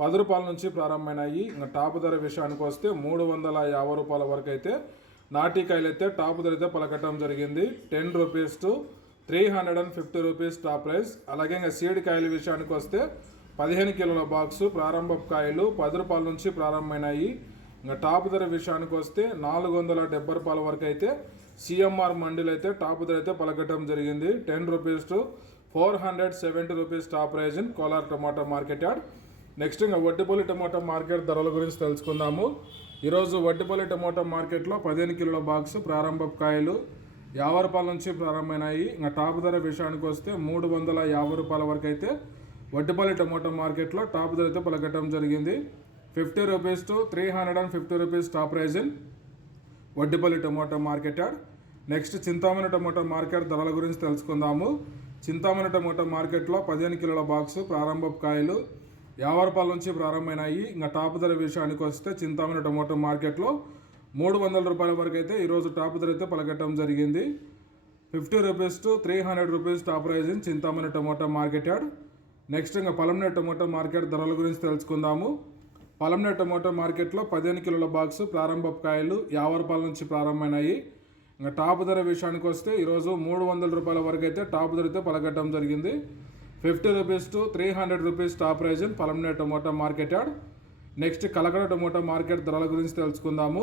పది రూపాయల నుంచి ప్రారంభమైనాయి. ఇంకా టాప్ ధర విషయానికి వస్తే మూడు వందల యాభై రూపాయల వరకు అయితే నాటికాయలు అయితే టాప్ ధర అయితే పలకటం జరిగింది. Ten rupees to three hundred and fifty rupees top price. అలాగే ఇంకా సీడ్ కాయల విషయానికి వస్తే పదిహేను కిలోల బాక్సు ప్రారంభ కాయలు పది రూపాయల నుంచి ప్రారంభమైనాయి. ఇంకా టాప్ ధర విషయానికి వస్తే నాలుగు వందల డెబ్బై రూపాయల వరకు అయితే సిఎంఆర్ మండీలు అయితే టాప్ ధర అయితే పలకటం జరిగింది. Ten rupees to four hundred seventy rupees top price in Kolar tomato market yard. Next ఇంకా వడ్డిపల్లి టమాటా మార్కెట్ ధరల గురించి తెలుసుకుందాము. ఈరోజు వడ్డిపల్లి టమాటా మార్కెట్లో పదిహేను కిలోల బాక్స్ ప్రారంభ కాయలు యాభై రూపాయల నుంచి ప్రారంభమైనాయి. ఇంకా టాప్ ధర విషయానికి వస్తే మూడు వందల యాభై రూపాయల వరకు అయితే వడ్డిపల్లి టమాటా మార్కెట్లో టాప్ ధర అయితే పలకటం జరిగింది. Fifty rupees to three hundred and fifty rupees top prize in Vaddipalli tomato market yard. Next Chintamani tomato market ధరల గురించి తెలుసుకుందాము. చింతామణి టమాటా మార్కెట్లో పదిహేను కిలోల బాక్స్ ప్రారంభ కాయలు యాభై నుంచి ప్రారంభమైనాయి. ఇంకా టాప్ ధర విషయానికి వస్తే చింతామణి టమోటో మార్కెట్లో మూడు వందల రూపాయల వరకు అయితే ఈరోజు టాప్ ధర అయితే పలకట్టడం జరిగింది. Fifty rupees to three hundred rupees top prize in Chintamani tomato market yard next ఇంకా పలంనే టొమాటో మార్కెట్ ధరల గురించి తెలుసుకుందాము. పలంనే టొమాటో మార్కెట్లో పదిహేను కిలోల బాక్స్ ప్రారంభ కాయలు యాభై రూపాయల నుంచి ప్రారంభమైనాయి. ఇంకా టాప్ ధర విషయానికి వస్తే ఈరోజు మూడు వందల రూపాయల వరకు అయితే టాప్ ధర అయితే పలకట్టడం జరిగింది. Fifty rupees to three hundred rupees top prize in Palamaner tomato market yard next Kalakada tomato market ధరల గురించి తెలుసుకుందాము.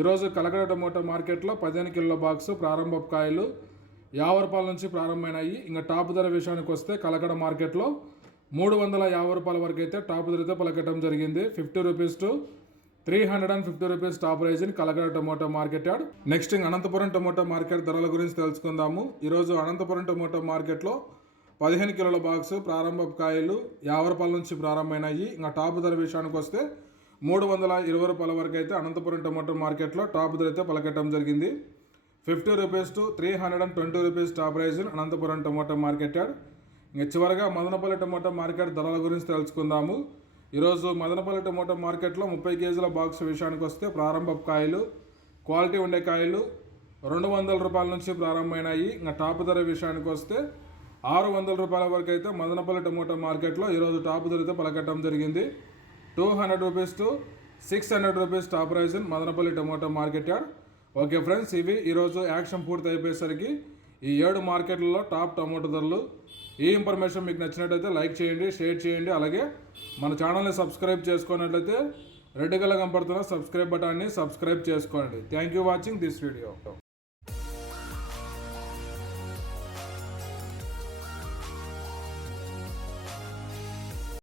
ఈరోజు కలకడ టొమాటో మార్కెట్లో పదిహేను కిలో బాక్స్ ప్రారంభ కాయలు యాభై రూపాయల నుంచి ప్రారంభమైనాయి. ఇంకా టాప్ ధర విషయానికి వస్తే కలకడ మార్కెట్లో మూడు వందల యాభై రూపాయల వరకు అయితే టాప్ ధరతో పలకటం జరిగింది. Fifty rupees to three hundred and fifty rupees top prize in Kalakada tomato market yard next Anantapuram tomato market ధరల గురించి తెలుసుకుందాము. ఈరోజు అనంతపురం టొమాటో మార్కెట్లో పదిహేను కిలోల బాక్స్ ప్రారంభ కాయలు యాభై రూపాయల నుంచి ప్రారంభమైనాయి. ఇంకా టాప్ ధర విషయానికి వస్తే మూడు వందల ఇరవై రూపాయల వరకు అయితే అనంతపురం టమాటో మార్కెట్లో టాప్ ధర అయితే పలకెట్టడం జరిగింది. Fifty rupees to three hundred and twenty rupees top prize Anantapuram tomato market yard ఇంకా చివరిగా మదనపల్లి టమాటో మార్కెట్ ధరల గురించి తెలుసుకుందాము. ఈరోజు మదనపల్లి టమాటో మార్కెట్లో ముప్పై కేజీల బాక్స్ విషయానికి వస్తే ప్రారంభ కాయలు క్వాలిటీ ఉండే కాయలు రెండు వందల రూపాయల నుంచి ప్రారంభమైనాయి. ఇంకా టాప్ ధర విషయానికి వస్తే ఆరు వందల రూపాయల వరకు అయితే మదనపల్లి టమోటా మార్కెట్లో ఈరోజు టాప్ ధరతో పలకట్టడం జరిగింది. Two hundred rupees to six hundred rupees top price Madanapalle tomato market yard. Okay friends ఇవి ఈరోజు యాక్షన్ పూర్తి అయిపోయేసరికి ఈ ఏడు మార్కెట్లలో టాప్ టమోటా ధరలు. ఈ ఇన్ఫర్మేషన్ మీకు నచ్చినట్లయితే లైక్ చేయండి షేర్ చేయండి. అలాగే మన ఛానల్ని సబ్స్క్రైబ్ చేసుకున్నట్లయితే రెడ్ కలర్ కనపడుతున్న సబ్స్క్రైబ్ బటాన్ని సబ్స్క్రైబ్ చేసుకోండి. Thank you watching this video.